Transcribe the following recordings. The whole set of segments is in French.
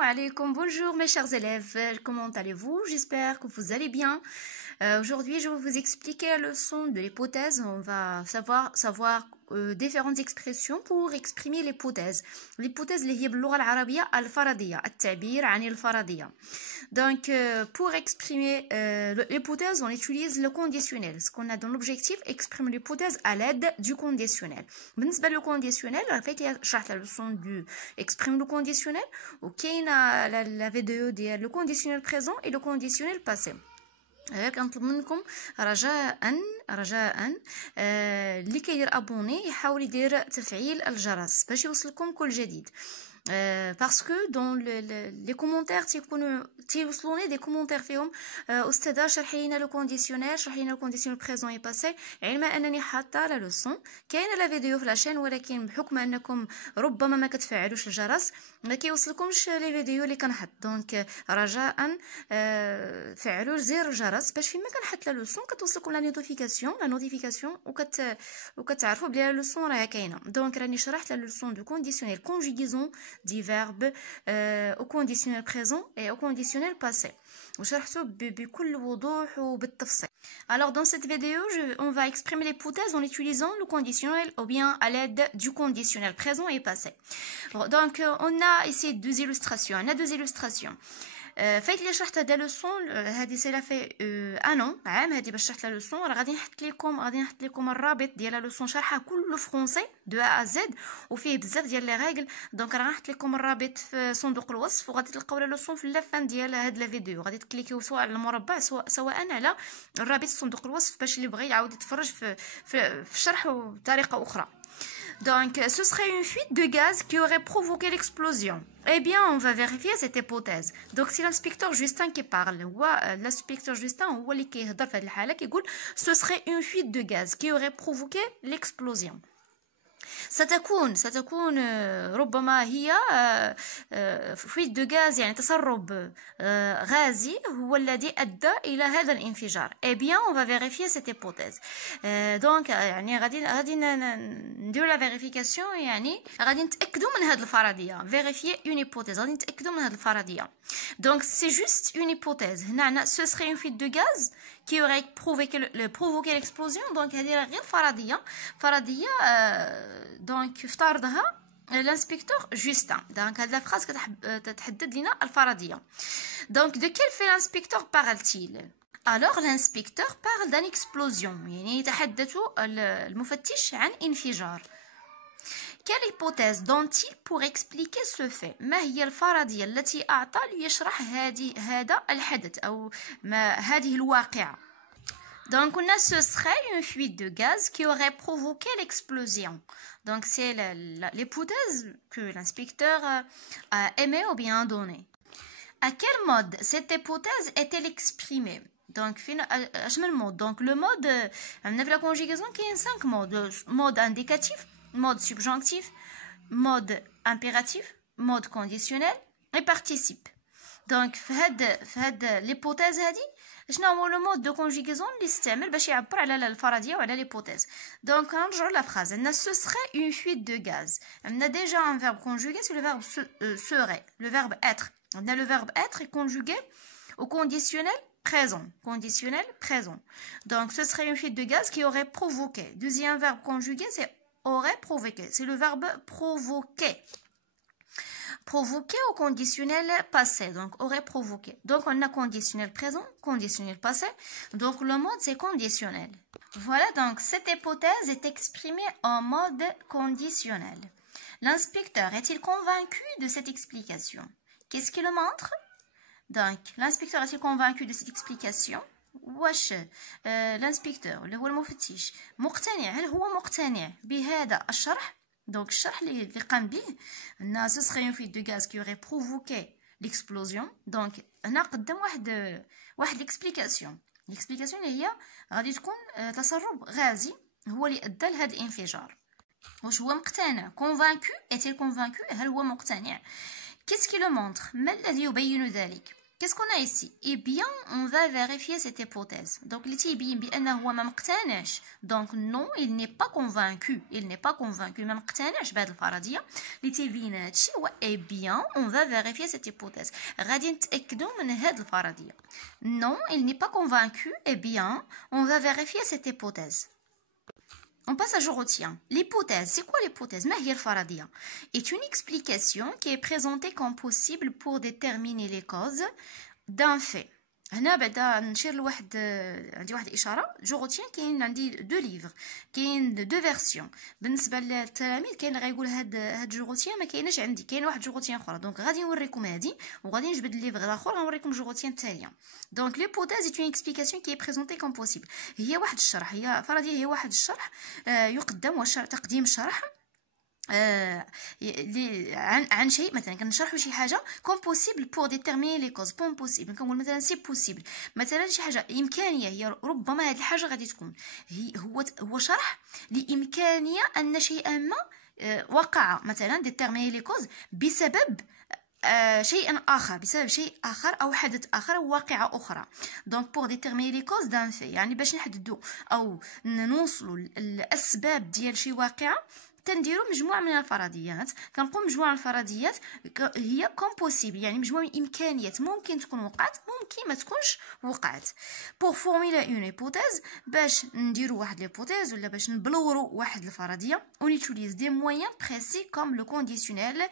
Assalamu alaikum, bonjour mes chers élèves, comment allez-vous? J'espère que vous allez bien. Aujourd'hui, je vais vous expliquer la leçon de l'hypothèse. On va savoir différentes expressions pour exprimer l'hypothèse. L'hypothèse اللي هي باللغة العربية الفرضية، التعبير عن الفرضية. Donc, pour exprimer l'hypothèse, on utilise le conditionnel. Ce qu'on a dans l'objectif, exprimer l'hypothèse à l'aide du conditionnel. بالنسبة للconditionnel, عرفتي شرحت la leçon du exprime le conditionnel. وكاين la vidéo ديال le conditionnel présent et le conditionnel passé. كنطلب منكم رجاء اللي كيدير ابوني يحاول يدير تفعيل الجرس باش يوصلكم كل جديد. Parce que dans les commentaires تيوصلوني des commentaires فيهم أستاذة شرحينا لو كونديسيونيل، شرحينا لو كونديسيونيل بريزون اي باسي، علما انني حاطه لا لوسون كاينه لا فيديو في لاشين، ولكن بحكم انكم ربما ما كتفعلوش الجرس ما كيوصلكمش لي فيديو اللي كنحط. دونك رجاء فعلوا زر الجرس باش فيما كنحط لا لوسون كتوصلكم لا نوتيفيكاسيون وكتعرفوا بلي لا لوسون راها كاينه. دونك راني شرحت لا لوسون دو كونديسيونيل كونجوغيزون دي فيرب au conditionnel présent et au conditionnel passé. وشرحته بكل وضوح وبالتفصيل. Alors dans cette vidéo, on va exprimer l'hypothèse en utilisant le conditionnel ou bien à l'aide du conditionnel présent et passé. Donc on a ici deux illustrations. فايت اللي شرحت هاد لوسون هادي سيلا في ان عام هادي باش شرحت لا لوسون، راه غادي نحط لكم الرابط ديال لا لوسون شرحها كله فرونسي دو ا زد وفيه بزاف ديال لي ريغل. دونك راه غنحط لكم الرابط في صندوق الوصف وغادي تلقاو لا لوسون في لافان ديال هاد لا فيديو. غادي تكليكيو سواء على المربع سواء على الرابط في صندوق الوصف باش اللي بغى يعاود يتفرج في الشرح بطريقه اخرى. Donc, ce serait une fuite de gaz qui aurait provoqué l'explosion. Eh bien, on va vérifier cette hypothèse. Donc, c'est l'inspecteur Justin qui parle. L'inspecteur Justin, ce serait une fuite de gaz qui aurait provoqué l'explosion. ستكون ربما هي فويت دو غاز، يعني تسرب غازي هو الذي ادى الى هذا الانفجار. اي بيان اون فا فيريفيي سيت هيبوتيز. دونك يعني غادي نديرو لا فيريفيكاسيون، يعني غادي نتاكدوا من هذه الفرضيه. فيريفيي اون هيبوتيز، غادي نتاكدوا من هذه الفرضيه. دونك سي جوست اون هيبوتيز. هنا سو سري اون فويت دو غاز qui aurait provoqué l'explosion. Donc هذه غير فرضيه دونك افترضها l'inspecteur Justin. Donc هذه الفراز كتحدد لنا الفرضيه. Donc de quel fait l'inspecteur parle-t-il? Alors l'inspecteur parle d'une explosion، يعني يتحدث المفتش عن انفجار. Quelle hypothèse donne-t-il pour expliquer ce fait؟ ما هي الفرضية التي أعطى ليشرح هذا الحدث أو هذه الواقعة؟ Donc on a ce serait une fuite de gaz qui aurait provoqué l'explosion. Donc c'est l'hypothèse que l'inspecteur a émise ou bien donnée. À quel mode cette hypothèse est-elle exprimée? Donc أجمل mode. Donc le mode عندنا في la conjugaison كاين 5 modes. Mode indicatif, mode subjonctif, mode impératif, mode conditionnel et participe. Donc في هاد l'hypothèse هادي شنو هو لو مود دو كونجوغيزون اللي استعمل باش يعبر على الفرضيه وعلى ليبوتيز. دونك نرجعوا لا فراز. عندنا سو سري اون فويت دو غاز، عندنا ديجا ان فيرب كونجوغي سي لو فيرب serait، لو فيرب être. عندنا لو فيرب être est conjugué au conditionnel présent. Donc ce serait une fuite de gaz qui aurait provoqué. Deuxième verbe conjugué c'est aurait provoqué, c'est le verbe provoquer. Provoqué au conditionnel passé, donc aurait provoqué. Donc on a conditionnel présent, conditionnel passé, donc le mode c'est conditionnel. Voilà, donc cette hypothèse est exprimée en mode conditionnel. L'inspecteur est-il convaincu de cette explication? Qu'est-ce qui le montre? Donc l'inspecteur est-il convaincu de cette explication? واش الانسبكتور اللي هو المفتش مقتنع؟ هل هو مقتنع بهذا الشرح؟ Donc الشرح اللي قام به ان ce serait une fuite de gaz qui aurait provoqué l'explosion. Donc هنا قدم واحد l'explication اللي هي غادي تكون تسرب غازي هو اللي ادى لهذا الانفجار. واش هو مقتنع؟ convaincu، est-il convaincu؟ هل هو مقتنع؟ Qu'est-ce qui le montre؟ ما الذي يبين ذلك؟ Qu'est-ce qu'on a ici? Eh bien, on va vérifier cette hypothèse. Donc, les تيبين بأنه هو ما مقتنعش. Donc, non, il n'est pas convaincu. Il n'est pas convaincu. ما مقتنعش بهذه الفرضية. اللي تيبين هادشي هو eh bien, on va vérifier cette hypothèse. غادي نتأكدوا من هذه الفرضية. Non, il n'est pas convaincu. Eh bien, on va vérifier cette hypothèse. On passe à je retiens. L'hypothèse, c'est quoi l'hypothèse? ما هي الفرضية? Est une explication qui est présentée comme possible pour déterminer les causes d'un fait. هنا بعدا نشير لواحد عندي واحد الاشاره جو روتين كاين عندي دو ليفر كاين دو فيرسيون بالنسبه للتلاميذ كاين اللي غايقول هاد جو روتين ما كايناش عندي كاين واحد جو روتين اخرى دونك غادي نوريكم هادي وغادي نجبد الليفر الاخر غنوريكم جو روتين الثانيه دونك ليبوتيز اي اون اكسبليكاسيون كي بريزونتي كوم بوسيبل هي واحد الشرح هي فرضيه هي واحد الشرح يقدم تقديم شرح عن شيء مثلا كنشرحوا شي حاجه كون بوسيبل بور ديتيرميني لي كوز بون بوسيبل كنقول مثلا سي بوسيبل مثلا شي حاجه امكانيه هي ربما هذه الحاجه غادي تكون هو شرح لامكانيه ان شيئا ما وقع مثلا ديتيرميني لي كوز بسبب شيء اخر بسبب شيء اخر او حدث اخر او واقعه اخرى دونك بور ديتيرميني لي كوز دان في يعني باش نحددوا او نوصلوا الاسباب ديال شي واقعه تنديروا مجموعه من الفرضيات كنقول مجموعه من الفرضيات هي كومبوسيبل يعني مجموعه من الامكانيات ممكن تكون وقعت ممكن ما تكونش وقعت بور فورمولا اون هيبوتيز باش نديروا واحد ليبوتيز ولا باش نبلوروا واحد الفرضيه اون يوتيليز دي مويان بريسي كوم لو كونديسيونيل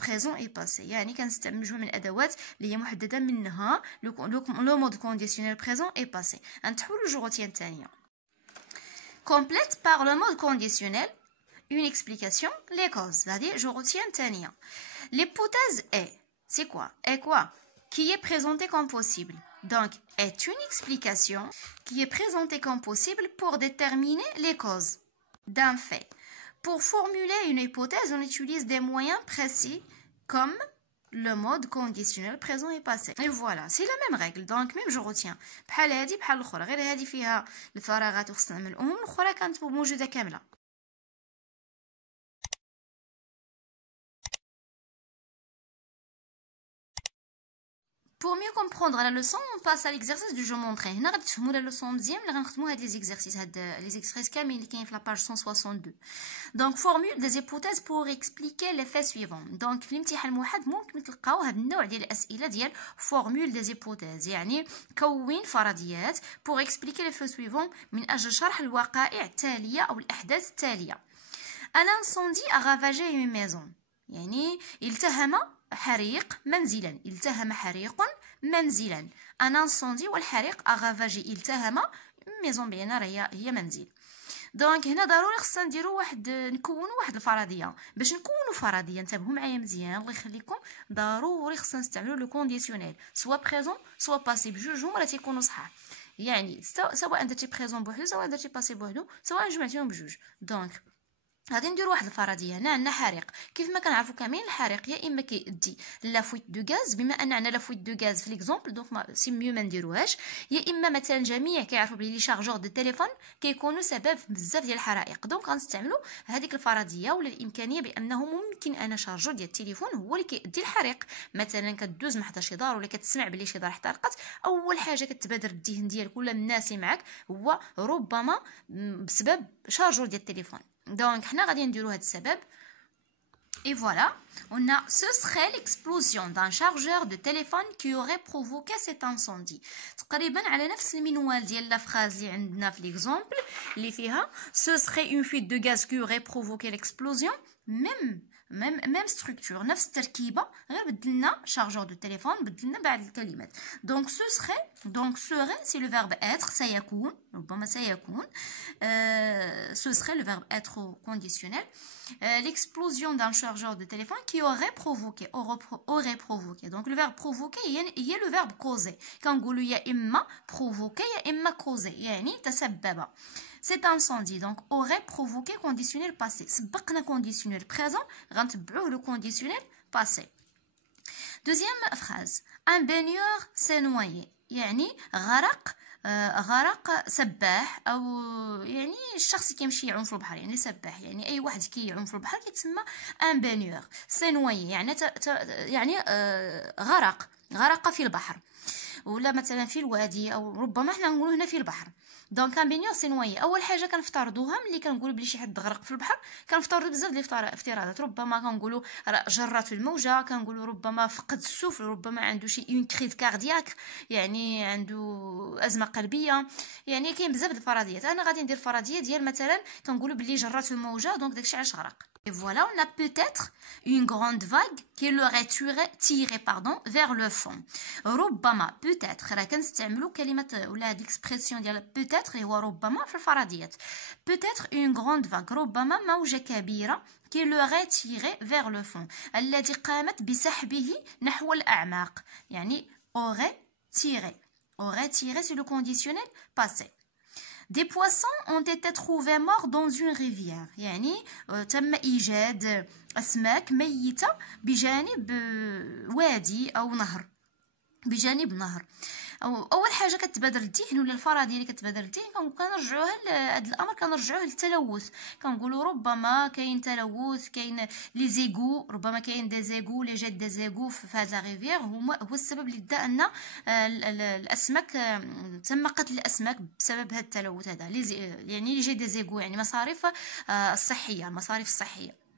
بريزون اي باسي يعني كنستعمل مجموعه من الادوات اللي هي محدده منها لو مود كونديسيونيل بريزون اي باسي نتحولوا للجغوتيه الثانيه complète par le mode conditionnel une explication, les causes. C'est-à-dire, je retiens Tania. L'hypothèse est, c'est quoi? Est quoi? Qui est présentée comme possible. Donc, est une explication qui est présentée comme possible pour déterminer les causes d'un fait. Pour formuler une hypothèse, on utilise des moyens précis comme le mode conditionnel présent et passé. Et voilà, c'est la même règle. Donc, même je retiens. بحال هذه بحال الأخرى غير هذه فيها الفراغات وخصنا نملؤهم الأخرى كانت موجودة كاملة. Pour mieux comprendre la leçon, on passe à l'exercice du jeu montré. هنا غادي تفهموا la leçon مزيان ملي غنخدموا هاد les exercices هاد les exercices كاملين اللي كاين في la page 162. Donc formule des hypothèses pour expliquer les faits suivants. Donc في الامتحان الموحد ممكن تلقاو هاد النوع ديال الأسئلة ديال formule des hypothèses يعني كون فرضيات pour expliquer les faits suivants من أجل شرح الوقائع التالية أو الأحداث التالية. Un incendie a ravagé une maison. يعني التهم حريق منزلا التهم حريق منزلا ان انسوندي والحريق اغافاجي التهم ميزون بيان هي منزل دونك هنا ضروري خصنا نديروا نكونوا واحد الفرضيه باش نكونوا فرضيه انتبهوا معايا مزيان الله يخليكم ضروري خصنا نستعملوا لو كونديسيونيل سوا بريزون سوا باسي بجوجهم ولا تيكونوا صحاح يعني سواء درتي بريزون بوحدو سواء درتي باسي بوحدو سواء جمعتيهم بجوج دونك غادي نديروا واحد الفرضيه هنا عندنا حريق كيف ما كنعرفوا كاملين الحريق يا اما كيدي لا فويت دو غاز بما ان عندنا لا فويت دو غاز في ليكزامبل دونك سي ميو ما نديروهاش يا اما مثلا جميع كيعرفوا بلي لي شارجور دو تليفون كيكونوا سبب في بزاف ديال الحرائق دونك غنستعملوا هذيك الفرضيه ولا الامكانيه بانه ممكن انا شارجور ديال التليفون هو اللي كيدي الحريق مثلا كدوز من حدا شي دار ولا كتسمع بلي شي دار احترقت اول حاجه كتبادر الذهن ديالك ولا الناس اللي معاك هو ربما بسبب شارجور ديال التليفون Donc, on va dire le et voilà, ce serait l'explosion d'un chargeur de téléphone qui aurait provoqué cet incendie. تقريبا على نفس المنوال ديال لا phrase اللي عندنا في l'exemple اللي فيها ce serait une fuite de gaz qui aurait provoqué l'explosion même structure نفس التركيبه غير بدلنا chargeur de téléphone بدلنا بعض الكلمات donc serait c'est le verbe être سيكون ربما سيكون ce serait le verbe être au conditionnel l'explosion d'un chargeur de téléphone qui aurait provoqué donc le verbe provoquer هي le verbe causer كنقولوا يا اما provoquer يا اما causer يعني تسبب cet incendie donc aurait provoqué conditionnel passé سبقنا conditionnel présent غنتبعوه le conditionnel passé deuxième phrase un baigneur s'est noyé يعني غرق غرق سباح او يعني الشخص كيمشي يعوم في البحر يعني سباح يعني اي واحد كيعوم في البحر كيتسمى ان بانيور سي نويي يعني يعني غرق في البحر ولا مثلا في الوادي او ربما حنا نقولوا هنا في البحر. دونك ان بانيور سي نويي. اول حاجه كنفترضوها ملي كنقولوا بلي شي حد غرق في البحر كنفترضوا بزاف ديال الافتراضات. ربما كنقولوا جرات الموجه، كنقولوا ربما فقد السفل، ربما عنده شي اون كريز كاردياك يعني عنده ازمه قلبيه. يعني كاين بزاف د الفرضيات. انا غادي ندير فرضيه ديال مثلا كنقولوا بلي جرات الموجه دونك داكشي علاش غرق. Et voilà, on a peut-être une grande vague qui l'aurait tiré vers le fond. ربما peut-être راه كنستعملوا كلمه ولا هاد الاكسبرسيون ديال peut-être هو ربما في الفرضيات. peut-être une grande vague ربما موجه كبيره qui l'aurait tiré vers le fond التي قامت بسحبه نحو الأعماق. يعني aurait tiré c'est le conditionnel passé. Des poissons ont été trouvés morts dans une rivière. يعني تم إيجاد أسماك ميتة بجانب وادي أو نهر. بجانب نهر. اول حاجه كتبادر للذهن ولا الفرضيه اللي كتبادر للذهن كنرجعوها لهذا الامر كنرجعوه للتلوث. كنقولوا ربما كاين تلوث، كاين لي زيغو، ربما كاين دي زيغو لي جات دي زيغو في هذا ريفير هو السبب اللي دا ان الاسماك تم قتل الاسماك بسبب هذا التلوث هذا. يعني لي جات دي زيغو يعني مصاريف الصحيه، المصاريف الصحيه.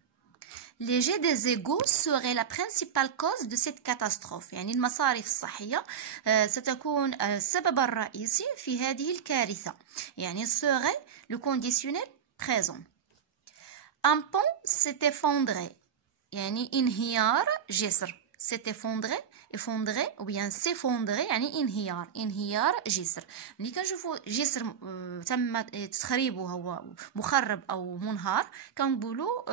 Les jets des égouts seraient la principale cause de cette catastrophe. يعني المصاريف الصحية ستكون السبب الرئيسي في هذه الكارثة. يعني serait le conditionnel présent. Un pont s'est effondré. يعني انهيار جسر. s'est effondré ou bien s'effondrer يعني انهيار جسر. ملي كنشوفوا جسر تم تخريبه هو مخرب او منهار كنقولوا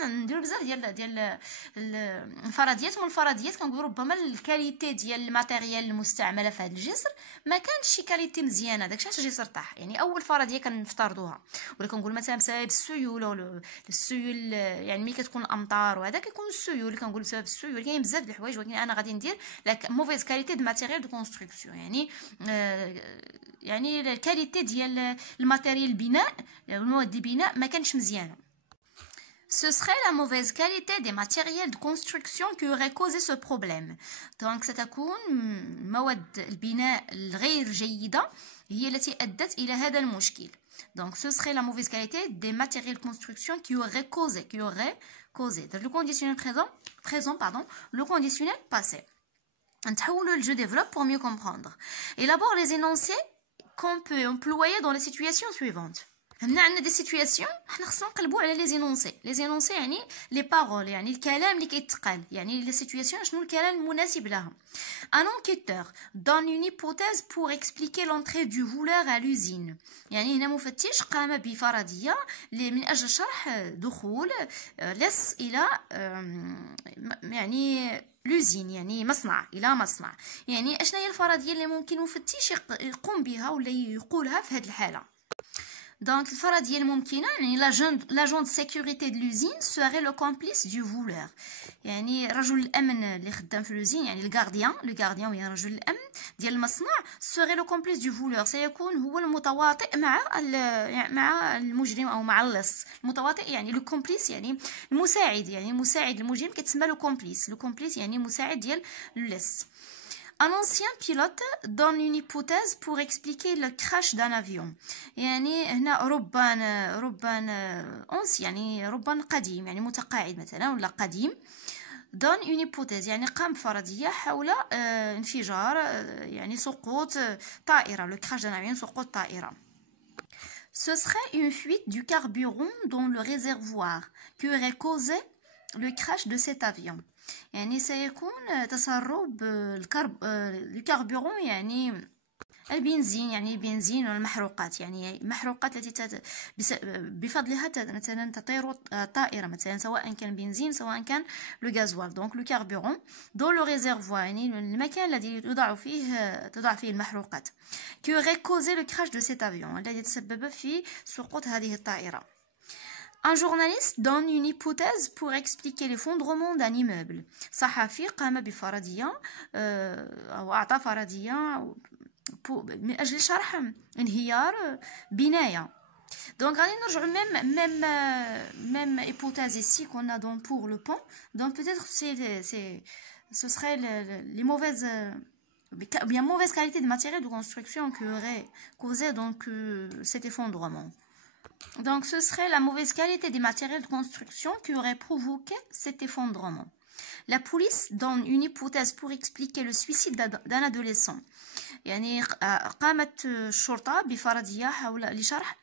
كنديروا بزاف ديال الفرضيات. من الفرضيات كنقولوا ربما الكاليتي ديال الماتيريال المستعمله في هذا الجسر ما كانش شي كاليتي مزيانه داكشي علاش الجسر طاح. يعني اول فرضيه كنفترضوها. ولا كنقول مثلا بسبب السيول ولا السيول يعني ملي كتكون الامطار وهذا كيكون السيول كنقول بسبب السيول. كاين بزاف د الحوايج ولكن انا غادي ندير لا موفيز كاليتي دو ماتيريال دو كونستركسيون. يعني الكاليتي ديال الماتيريال البناء المواد البناء ما كانش مزيانه. Ce serait la mauvaise qualité des matériels de construction qui aurait causé ce problème. Donc ستكون مواد البناء الغير جيدة هي التي أدت إلى هذا المشكل. Donc ce serait la mauvaise qualité des matériels de construction qui aurait causé. Donc, le conditionnel présent, le conditionnel passé. Je développe pour mieux comprendre. Élabore les énoncés qu'on peut employer dans les situations suivantes. هنا عندنا دي سيتوياسيون حنا خصنا نقلبوا على لي زينونسي. لي زينونسي يعني لي بارول يعني الكلام اللي كيتقال. يعني لي سيتوياسيون شنو الكلام المناسب لها. Un enquêteur donne une hypothèse pour expliquer l'entrée du voleur à l'usine. يعني هنا مفتش قام بفرضيه من اجل شرح دخول لص الى يعني لوزين يعني مصنع الى مصنع. يعني اشنا هي الفرضيه اللي ممكن مفتش يقوم بها ولا يقولها في هذه الحاله. Donc الفرضية الممكنة يعني l'agent de sécurité de l'usine serait le complice du voleur. يعني رجل الأمن اللي خدام في الوزين يعني الغارديان وهي رجل الأمن ديال المصنع serait le complice du voleur. سيكون هو المتواطئ مع المجرم أو مع اللص. المتواطئ يعني le complice يعني المساعد يعني مساعد المجرم كتسمى le complice يعني مساعد ديال اللص. Un ancien pilote donne une hypothèse pour expliquer le crash d'un avion. يعني هنا ربان يعني ربان قديم يعني متقاعد مثلا ولا قديم. donne une hypothèse يعني قام بفرضية حول انفجار يعني سقوط طائرة. le crash d'un avion سقوط طائرة. Ce serait une fuite du carburant dans le réservoir qui aurait causé le crash de cet avion. يعني سيكون تسرب الكربورون يعني البنزين والمحروقات. يعني المحروقات التي بفضلها مثلا تطير الطائرة مثلا سواء كان بنزين سواء كان لو غازوال. دونك لو كاربورون دو لو ريزيرفوار يعني المكان الذي تضع فيه المحروقات. كي aurait causé le crash de cet avion الذي تسبب في سقوط هذه الطائرة. Un journaliste donne une hypothèse pour expliquer l'effondrement d'un immeuble. صحفي قام بفرضية أو أعطى فرضية من أجل شرح انهيار بناية. Donc غادي نرجعوا même hypothèse ici qu'on a donc pour le pont. Donc peut-être ce serait les mauvaises bien mauvaise qualité de matériel de construction qui aurait causé donc cet effondrement. Donc ce serait la mauvaise qualité des matériels de construction qui aurait provoqué cet effondrement. La police donne une hypothèse pour expliquer le suicide d'un adolescent. يعني قامت الشرطة بفرضية حول لشرح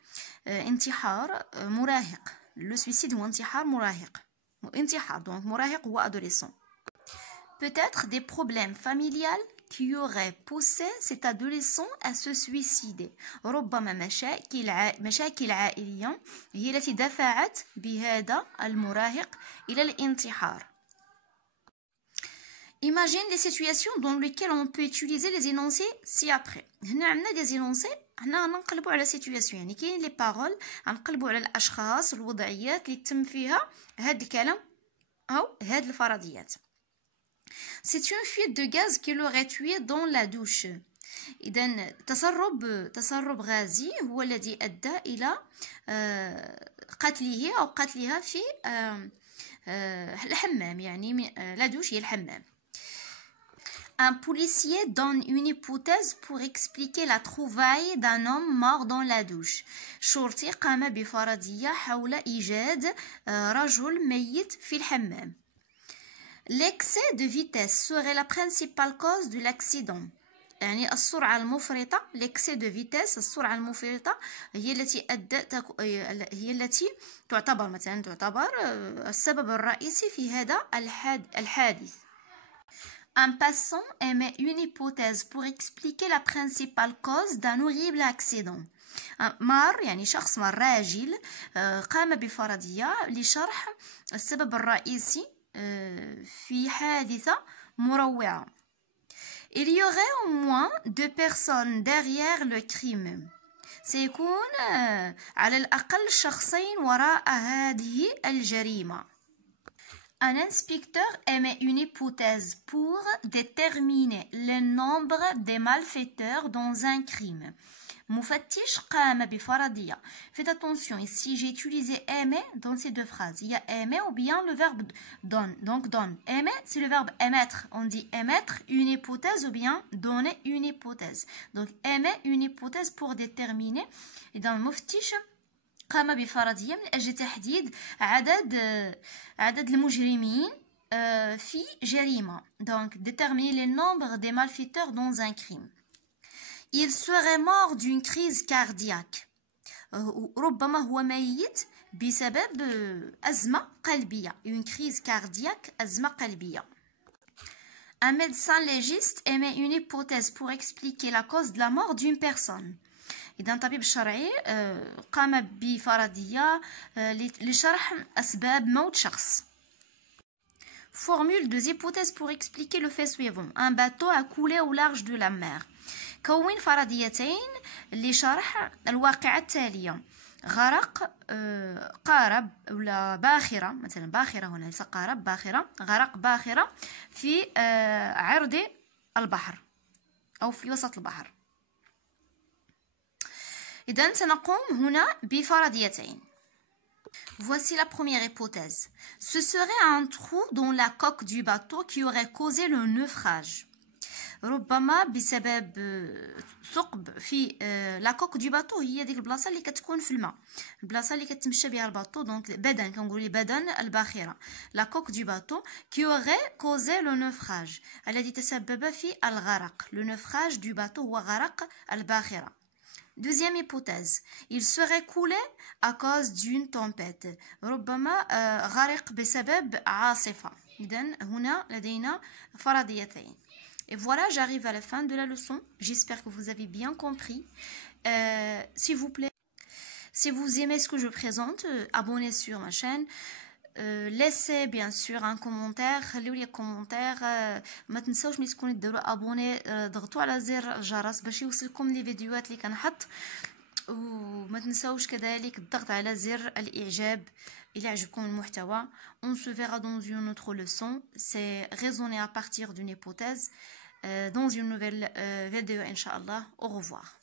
انتحار مراهق. Le suicide هو انتحار مراهق. انتحار donc مراهق هو adolescent. Peut-être des problèmes familiaux qui auraient poussé cet adolescent à se suicider. ربما مشاكل عائلية هي التي دفعت بهذا المراهق إلى الانتحار. Imagine les situations dans lesquelles on peut utiliser les énoncés ci-après. هنا عندنا des énoncés هنا غنقلبوا على situation يعني كاين لي بارول غنقلبوا على الاشخاص الوضعيات اللي تم فيها هذا الكلام أو هاد الفرضيات. C'est une fuite de gaz qui l'aurait tué dans la douche. إذن تسرب غازي هو الذي أدى إلى قتله أو قتلها في الحمام يعني la douche هي الحمام. Un policier donne une hypothèse pour expliquer la trouvaille d'un homme mort dans la douche. شرطي قام بفرضية حول إيجاد رجل ميت في الحمام. L'excès de vitesse serait la principale cause de l'accident. يعني السرعة المفرطة l'excès de vitesse السرعة المفرطة هي التي تعتبر السبب الرئيسي في هذا الحادث. Un passant émet une hypothèse pour expliquer la principale cause d'un horrible accident. مار يعني شخص راجل قام بفرضية لشرح السبب الرئيسي في حادثة مروعة. Il y aurait au moins 2 personnes derrière le crime. سيكون على الأقل شخصين وراء هذه الجريمة. Un inspecteur émet une hypothèse pour déterminer le nombre des malfaiteurs dans un crime. مفتش قام بفرضية. Faites attention, ici j'ai utilisé aimer dans ces deux phrases. Il y a aimer ou bien le verbe donne. Donc donne. Aimer, c'est le verbe émettre. On dit émettre une hypothèse ou bien donner une hypothèse. Donc aimer une hypothèse pour déterminer. Et dans مفتش قام بفرضية من أجل تحديد عدد المجرمين في جريمة. Donc déterminer le nombre des malfaiteurs dans un crime. Il serait mort d'une crise cardiaque. ربما هو ميت بسبب أزمة قلبية. Une crise cardiaque أزمة قلبية. Un médecin légiste émet une hypothèse pour expliquer la cause de la mort d'une personne. إذا طبيب شرعي قام بفرضية لشرح أسباب موت شخص. Formule 2 hypothèses pour expliquer le fait suivant. Un bateau a coulé au large de la mer. كون فرضيتين لشرح الواقعة التالية. غرق قارب ولا باخرة مثلا باخرة هنا ليس قارب باخرة غرق باخرة في عرض البحر أو في وسط البحر. إذن سنقوم هنا بفرضيتين. Voici la première hypothèse. Ce serait un trou dans la coque du bateau qui aurait causé le naufrage. ربما بسبب ثقب في لا كوك دو باتو هي ديك البلاصه اللي كتكون في الماء البلاصه اللي كتمشى بها الباطو دونك بدن كنقولوا بدن الباخره لا كوك دو باتو كي اوغي كوزي لو نوفراج الذي تسبب في الغرق لو نوفراج دو باتو هو غرق الباخره. Deuxième hypothèse, il serait coulé à cause d'une tempête. ربما غرق بسبب عاصفه. إذن هنا لدينا فرضيتين. Et voilà, j'arrive à la fin de la leçon. J'espère que vous avez bien compris. S'il vous plaît, si vous aimez ce que je présente, abonnez sur ma chaîne. Laissez bien sûr un commentaire. خليوا لي commentaire. ما تنساوش ملي تكونوا ديروا ابوني ضغطوا على زر الجرس باش يوصلكم لي فيديوهات اللي كنحط. وما تنساوش كذلك الضغط على زر الاعجاب إلى عجبكم المحتوى. On se verra dans une autre leçon. C'est raisonner à partir d'une hypothèse. dans une nouvelle vidéo, Inch'Allah. Au revoir.